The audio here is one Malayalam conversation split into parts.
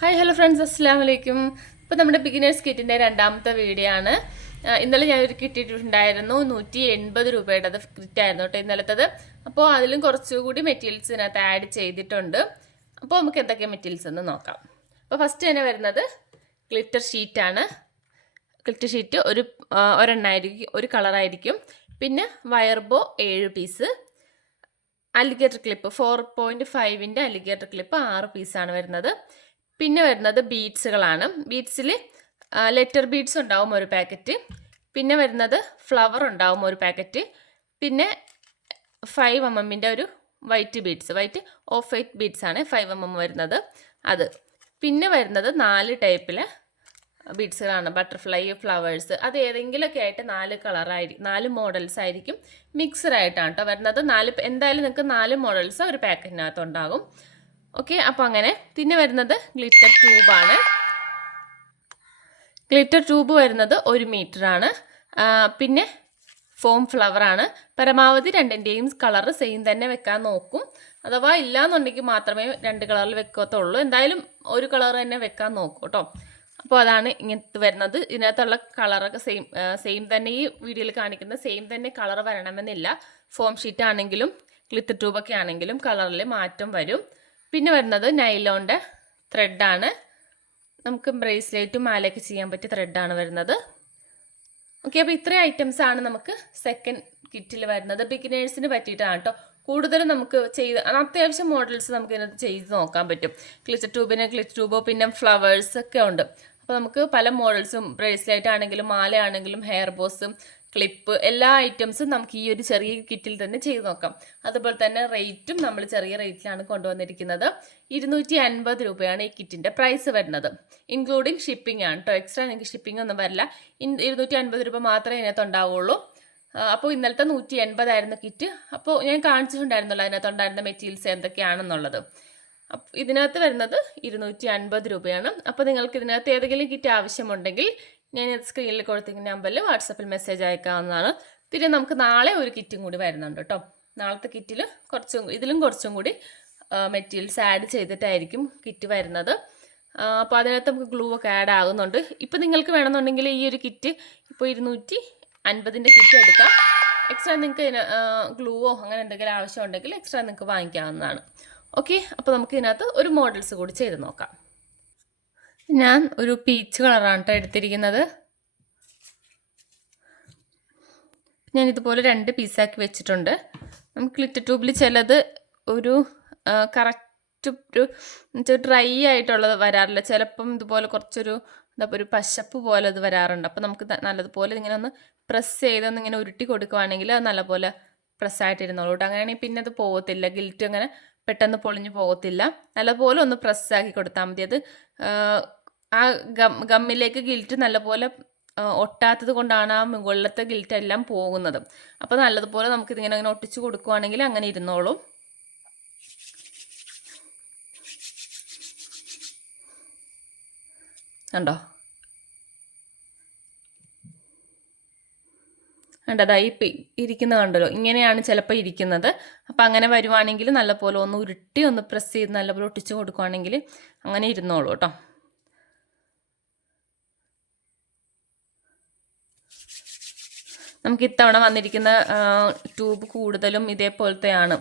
ഹായ് ഹലോ ഫ്രണ്ട്സ്, അസ്സാം വലൈക്കും. ഇപ്പോൾ നമ്മുടെ ബിഗിനേഴ്സ് കിറ്റിൻ്റെ രണ്ടാമത്തെ വീഡിയോ ആണ്. ഇന്നലെ ഞാനൊരു കിട്ടിയിട്ടുണ്ടായിരുന്നു 180 രൂപയുടെ. അത് കിറ്റായിരുന്നു കേട്ടോ ഇന്നലത്തത്. അപ്പോൾ അതിലും കുറച്ചുകൂടി മെറ്റീരിയൽസ് ഇതിനകത്ത് ആഡ് ചെയ്തിട്ടുണ്ട്. അപ്പോൾ നമുക്ക് എന്തൊക്കെ മെറ്റീരിയൽസ് എന്ന് നോക്കാം. അപ്പോൾ ഫസ്റ്റ് തന്നെ വരുന്നത് ഗ്ലിറ്റർ ഷീറ്റാണ്. ഗ്ലിറ്റർ ഷീറ്റ് ഒരെണ്ണമായിരിക്കും, ഒരു കളറായിരിക്കും. പിന്നെ വയർബോ 7 പീസ്, അലിഗേറ്റർ ക്ലിപ്പ് 4.5-ൻ്റെ അലിഗേറ്റർ ക്ലിപ്പ് 6 പീസാണ് വരുന്നത്. പിന്നെ വരുന്നത് ബീഡ്സുകളാണ്. ബീഡ്സിൽ ലെറ്റർ ബീഡ്സ് ഉണ്ടാവും ഒരു പാക്കറ്റ്. പിന്നെ വരുന്നത് ഫ്ലവർ ഉണ്ടാവും ഒരു പാക്കറ്റ്. പിന്നെ 5mm ഒരു white beads, white off white beads ആണ് 5mm വരുന്നത് അത്. പിന്നെ വരുന്നത് 4 ടൈപ്പിലെ ബീഡ്സുകളാണ്. ബട്ടർഫ്ലൈ, ഫ്ലവേഴ്സ്, അത് ഏതെങ്കിലുമൊക്കെ ആയിട്ട് 4 കളറായിരിക്കും, 4 മോഡൽസ് ആയിരിക്കും. മിക്സഡ് ആയിട്ടാണ് കേട്ടോ വരുന്നത്. എന്തായാലും നിങ്ങൾക്ക് 4 മോഡൽസ് ഒരു പാക്കറ്റിനകത്ത് ഉണ്ടാകും. ഓക്കെ, അപ്പോൾ അങ്ങനെ. പിന്നെ വരുന്നത് ഗ്ലിറ്റർ ട്യൂബാണ്. ഗ്ലിറ്റർ ട്യൂബ് വരുന്നത് 1 മീറ്ററാണ്. പിന്നെ ഫോം ഫ്ലവറാണ്. പരമാവധി രണ്ടിൻ്റെയും കളർ സെയിം തന്നെ വെക്കാൻ നോക്കും. അഥവാ ഇല്ലയെന്നുണ്ടെങ്കിൽ മാത്രമേ 2 കളറിൽ വെക്കത്തുള്ളൂ. എന്തായാലും ഒരു കളർ തന്നെ വെക്കാൻ നോക്കും കേട്ടോ. അപ്പോൾ അതാണ് ഇങ്ങനത്തെ വരുന്നത്. ഇതിനകത്തുള്ള കളറൊക്കെ സെയിം തന്നെ, ഈ വീഡിയോയിൽ കാണിക്കുന്ന സെയിം തന്നെ കളർ വരണമെന്നില്ല. ഫോം ഷീറ്റ് ആണെങ്കിലും ഗ്ലിറ്റർ ട്യൂബൊക്കെ ആണെങ്കിലും കളറിൽ മാറ്റം വരും. പിന്നെ വരുന്നത് നൈലോണിൻ്റെ ത്രെഡാണ്. നമുക്ക് ബ്രേസ്ലെറ്റും മാലയൊക്കെ ചെയ്യാൻ പറ്റിയ ത്രെഡാണ് വരുന്നത്. ഓക്കെ, അപ്പോൾ ഇത്രയും ഐറ്റംസ് ആണ് നമുക്ക് സെക്കൻഡ് കിറ്റിൽ വരുന്നത്. ബിഗിനേഴ്സിന് പറ്റിയിട്ടാണ് കേട്ടോ. കൂടുതലും നമുക്ക് അത്യാവശ്യം മോഡൽസ് നമുക്ക് ഇതിനകത്ത് ചെയ്ത് നോക്കാൻ പറ്റും. ഗ്ലിറ്റർ ട്യൂബോ പിന്നെ ഫ്ലവേഴ്സ് ഒക്കെ ഉണ്ട്. അപ്പോൾ നമുക്ക് പല മോഡൽസും, ബ്രേസ്ലെറ്റ് ആണെങ്കിലും മാല ആണെങ്കിലും ഹെയർ ബോസും ക്ലിപ്പ്, എല്ലാ ഐറ്റംസും നമുക്ക് ഈ ഒരു ചെറിയ കിറ്റിൽ തന്നെ ചെയ്ത് നോക്കാം. അതുപോലെ തന്നെ റേറ്റും നമ്മൾ ചെറിയ റേറ്റിലാണ് കൊണ്ടുവന്നിരിക്കുന്നത്. 250 രൂപയാണ് ഈ കിറ്റിൻ്റെ പ്രൈസ് വരുന്നത്. ഇൻക്ലൂഡിങ് ഷിപ്പിംഗ് ആണ് കേട്ടോ. എക്സ്ട്രാ നിങ്ങൾക്ക് ഷിപ്പിംഗ് ഒന്നും വരില്ല. 250 രൂപ മാത്രമേ ഇതിനകത്ത് ഉണ്ടാവുള്ളൂ. അപ്പോൾ ഇന്നലത്തെ 180 ആയിരുന്നു കിറ്റ്. അപ്പോൾ ഞാൻ കാണിച്ചിട്ടുണ്ടായിരുന്നല്ലോ അതിനകത്തുണ്ടായിരുന്ന മെറ്റീരിയൽസ് എന്തൊക്കെയാണെന്നുള്ളത്. ഇതിനകത്ത് വരുന്നത് 250 രൂപയാണ്. അപ്പോൾ നിങ്ങൾക്ക് ഇതിനകത്ത് ഏതെങ്കിലും കിറ്റ് ആവശ്യമുണ്ടെങ്കിൽ ഞാൻ സ്ക്രീനിൽ കൊടുത്തിരിക്കുന്ന നമ്പറിൽ വാട്സപ്പിൽ മെസ്സേജ് അയക്കാവുന്നതാണ്. പിന്നെ നമുക്ക് നാളെ ഒരു കിറ്റും കൂടി വരുന്നുണ്ട് കേട്ടോ. നാളത്തെ കിറ്റിൽ ഇതിലും കുറച്ചും കൂടി മെറ്റീരിയൽസ് ആഡ് ചെയ്തിട്ടായിരിക്കും കിറ്റ് വരുന്നത്. അപ്പോൾ അതിനകത്ത് നമുക്ക് ഗ്ലൂ ഒക്കെ ആഡ് ആകുന്നുണ്ട്. ഇപ്പോൾ നിങ്ങൾക്ക് വേണമെന്നുണ്ടെങ്കിൽ ഈ ഒരു കിറ്റ് ഇപ്പോൾ 250-ൻ്റെ കിറ്റ് എടുക്കാം. എക്സ്ട്രാ നിങ്ങൾക്ക് ഗ്ലൂവോ അങ്ങനെ എന്തെങ്കിലും ആവശ്യമുണ്ടെങ്കിൽ എക്സ്ട്രാ നിങ്ങൾക്ക് വാങ്ങിക്കാവുന്നതാണ്. ഓക്കെ, അപ്പോൾ നമുക്ക് ഇതിനകത്ത് ഒരു മോഡൽസ് കൂടി ചെയ്ത് നോക്കാം. ഞാൻ ഒരു പീച്ച് കളറാണ് കേട്ടോ എടുത്തിരിക്കുന്നത്. ഞാൻ ഇതുപോലെ 2 പീസാക്കി വെച്ചിട്ടുണ്ട്. നമുക്ക് ഗ്ലിറ്റർ ട്യൂബിൽ ചിലത് ഒരു കറക്റ്റ് ഒരു ഡ്രൈ ആയിട്ടുള്ളത് വരാറില്ല. ചിലപ്പം ഇതുപോലെ കുറച്ചൊരു ഒരു പശപ്പ് പോലെ അത് വരാറുണ്ട്. അപ്പോൾ നമുക്ക് നല്ലതുപോലെ ഇങ്ങനെ ഒന്ന് പ്രസ് ചെയ്തൊന്ന് ഇങ്ങനെ ഉരുട്ടി കൊടുക്കുവാണെങ്കിൽ അത് നല്ലപോലെ പ്രസ്സായിട്ടിരുന്നോളൂ കേട്ടോ. അങ്ങനെയാണെങ്കിൽ പിന്നെ അത് പോകത്തില്ല, ഗിൽറ്റ് അങ്ങനെ പെട്ടെന്ന് പൊളിഞ്ഞു പോകത്തില്ല. നല്ലപോലെ ഒന്ന് പ്രസ്സാക്കി കൊടുത്താൽ മതി. അത് ആ ഗമ്മിലേക്ക് ഗിൽറ്റ് നല്ലപോലെ ഒട്ടാത്തത് കൊണ്ടാണ് ആ മുകളിലത്തെ ഗിൽറ്റ് എല്ലാം പോകുന്നത്. അപ്പോൾ നല്ലതുപോലെ നമുക്കിതിങ്ങനെ അങ്ങനെ ഒട്ടിച്ച് കൊടുക്കുവാണെങ്കിൽ അങ്ങനെ ഇരുന്നോളും. കണ്ടോ, അതായി ഇരിക്കുന്നത് കണ്ടല്ലോ. ഇങ്ങനെയാണ് ചിലപ്പോൾ ഇരിക്കുന്നത്. അപ്പം അങ്ങനെ വരുവാണെങ്കിൽ നല്ലപോലെ ഒന്ന് ഉരുട്ടി ഒന്ന് പ്രസ് ചെയ്ത് നല്ലപോലെ ഒട്ടിച്ച് കൊടുക്കുവാണെങ്കിൽ അങ്ങനെ ഇരുന്നോളൂ കേട്ടോ. നമുക്ക് ഇത്തവണ വന്നിരിക്കുന്ന ട്യൂബ് കൂടുതലും ഇതേപോലത്തെയാണ്.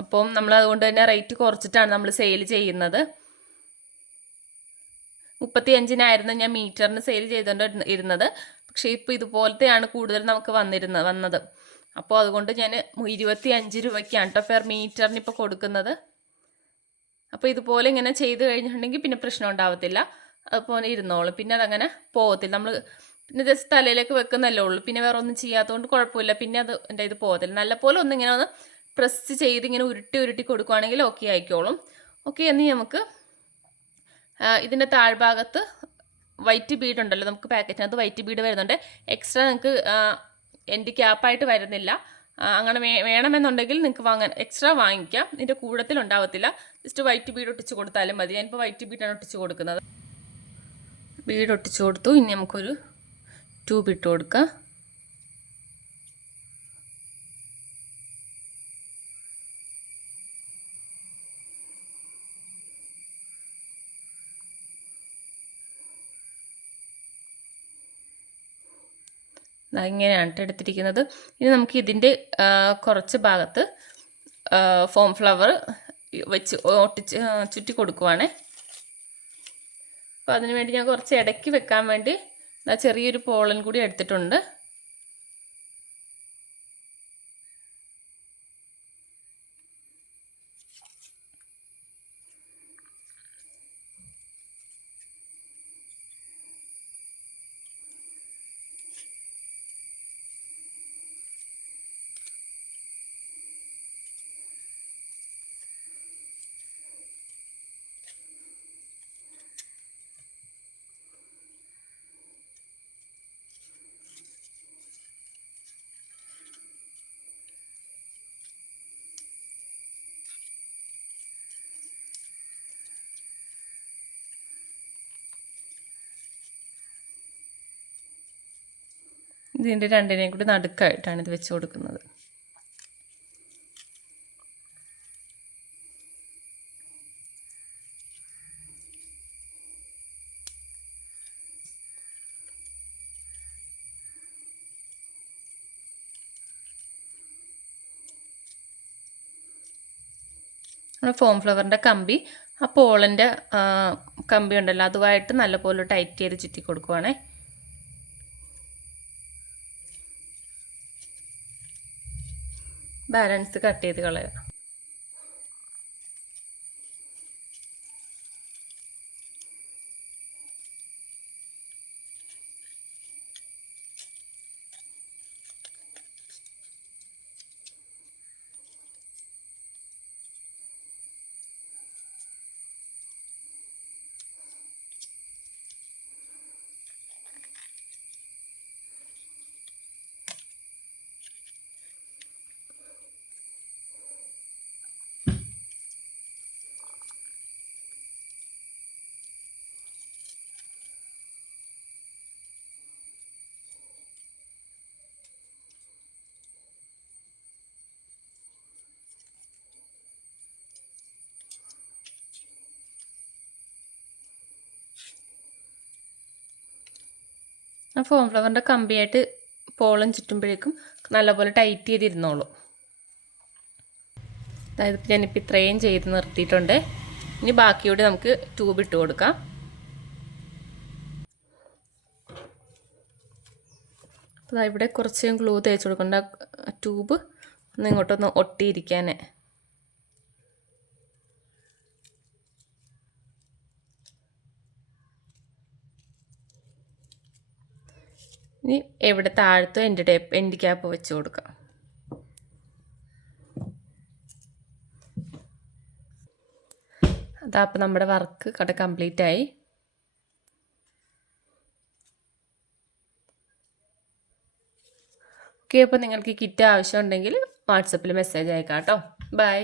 അപ്പം നമ്മൾ അതുകൊണ്ട് തന്നെ റേറ്റ് കുറച്ചിട്ടാണ് നമ്മൾ സെയിൽ ചെയ്യുന്നത്. 35-നായിരുന്നു ഞാൻ മീറ്ററിന് സെയിൽ ചെയ്തുകൊണ്ട് ഇരുന്നത്. പക്ഷേ ഇപ്പോൾ ഇതുപോലത്തെയാണ് കൂടുതൽ നമുക്ക് വന്നത്. അപ്പോൾ അതുകൊണ്ട് ഞാൻ 25 രൂപയ്ക്കാണ് കേട്ടോ പെർ മീറ്ററിന് ഇപ്പോൾ കൊടുക്കുന്നത്. അപ്പോൾ ഇതുപോലെ ഇങ്ങനെ ചെയ്ത് കഴിഞ്ഞിട്ടുണ്ടെങ്കിൽ പിന്നെ പ്രശ്നം ഉണ്ടാവത്തില്ല. അതുപോലെ ഇരുന്നോളും, പിന്നെ അതങ്ങനെ പോകത്തില്ല. നമ്മൾ പിന്നെ ജസ്റ്റ് തലയിലേക്ക് വെക്കുന്നല്ലേ ഉള്ളൂ, പിന്നെ വേറെ ഒന്നും ചെയ്യാത്തതുകൊണ്ട് കുഴപ്പമില്ല. പിന്നെ എൻ്റെ ഇത് പോകത്തില്ല. നല്ലപോലെ ഒന്നിങ്ങനെ ഒന്ന് പ്രസ് ചെയ്ത് ഇങ്ങനെ ഉരുട്ടി കൊടുക്കുകയാണെങ്കിൽ ഓക്കെ ആയിക്കോളും. ഓക്കെ, എന്ന് നമുക്ക് ഇതിൻ്റെ താഴ്ഭാഗത്ത് വൈറ്റ് ബീഡ് ഉണ്ടല്ലോ, നമുക്ക് പാക്കറ്റിനകത്ത് വൈറ്റ് ബീഡ് വരുന്നുണ്ട്. എക്സ്ട്രാ നിങ്ങൾക്ക് എൻ്റെ ക്യാപ്പായിട്ട് വരുന്നില്ല. അങ്ങനെ വേണമെന്നുണ്ടെങ്കിൽ നിങ്ങൾക്ക് എക്സ്ട്രാ വാങ്ങിക്കാം. ഇതിൻ്റെ കൂടത്തിൽ ഉണ്ടാവത്തില്ല. ജസ്റ്റ് വൈറ്റ് ബീഡ് ഒട്ടിച്ച് കൊടുത്താലും മതി. ഞാനിപ്പോൾ വൈറ്റ് ബീഡാണ് ഒട്ടിച്ച് കൊടുക്കുന്നത്. ബീഡ് ഒട്ടിച്ച് കൊടുത്തു. ഇനി നമുക്കൊരു ട്യൂബ് ഇട്ട് കൊടുക്കാം. ഇങ്ങനെയാണ് എടുത്തിരിക്കുന്നത്. ഇനി നമുക്ക് ഇതിൻ്റെ കുറച്ച് ഭാഗത്ത് ഫോം ഫ്ലവർ വെച്ച് ഒട്ടിച്ച് ചുറ്റി കൊടുക്കുവാണേ. അപ്പോൾ അതിന് വേണ്ടി ഞാൻ കുറച്ച് ഇടയ്ക്ക് വെക്കാൻ വേണ്ടി ചെറിയൊരു പോളൻ കൂടി എടുത്തിട്ടുണ്ട്. ഇതിൻ്റെ രണ്ടിനെയും കൂടി നടുക്കായിട്ടാണ് ഇത് വെച്ച് കൊടുക്കുന്നത്. നമ്മുടെ ഫോം ഫ്ലവറിൻ്റെ കമ്പി ആ പോളൻ്റെ കമ്പി ഉണ്ടല്ലോ അതുമായിട്ട് നല്ലപോലെ ടൈറ്റ് ചെയ്ത് ചുറ്റി കൊടുക്കുവാണേ. ബാലൻസ് കട്ട് ചെയ്ത് കളയുക. ആ ഫോം ഫ്ലവറിൻ്റെ കമ്പിയായിട്ട് പോളം ചുറ്റുമ്പോഴേക്കും നല്ലപോലെ ടൈറ്റ് ചെയ്തിരുന്നോളൂ. അതായത് ഞാനിപ്പോൾ ഇത്രയും ചെയ്ത് നിർത്തിയിട്ടുണ്ട്. ഇനി ബാക്കിയോട് നമുക്ക് ട്യൂബ് ഇട്ട് കൊടുക്കാം. അപ്പോൾ ഇവിടെ കുറച്ച് ഗ്ലൂ തേച്ച് കൊടുക്കേണ്ട ട്യൂബ് ഒന്ന് ഇങ്ങോട്ടൊന്ന് ഒട്ടിയിരിക്കാനേ. ഇനി എവിടെ താഴത്തോ എൻഡ് ക്യാപ്പ് വെച്ച് കൊടുക്കാം. അതാ അപ്പോൾ നമ്മുടെ വർക്ക് കംപ്ലീറ്റ് ആയി. ഓക്കെ, അപ്പോൾ നിങ്ങൾക്ക് കിറ്റ് ആവശ്യമുണ്ടെങ്കിൽ വാട്സപ്പിൽ മെസ്സേജ് അയക്കാം കേട്ടോ. ബൈ.